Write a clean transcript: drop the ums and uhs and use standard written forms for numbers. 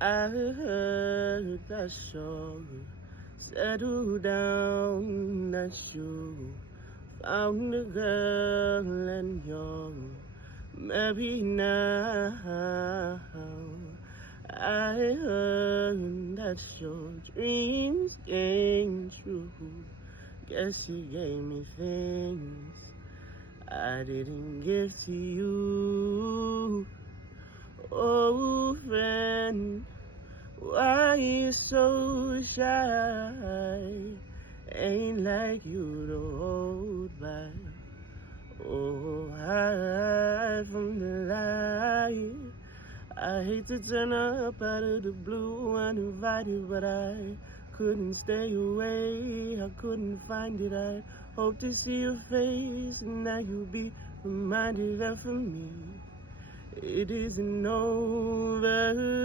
I heard that song. Settle down, that you found a girl and you're married now. I heard that your dreams came true. Guess he gave me things I didn't give to you. Oh, friend, why you so shy? Ain't like you to hold back. Oh, hide from the light. I hate to turn up out of the blue uninvited, but I couldn't stay away. I couldn't find it. I hope to see your face, and now you'll be reminded that for me it isn't over.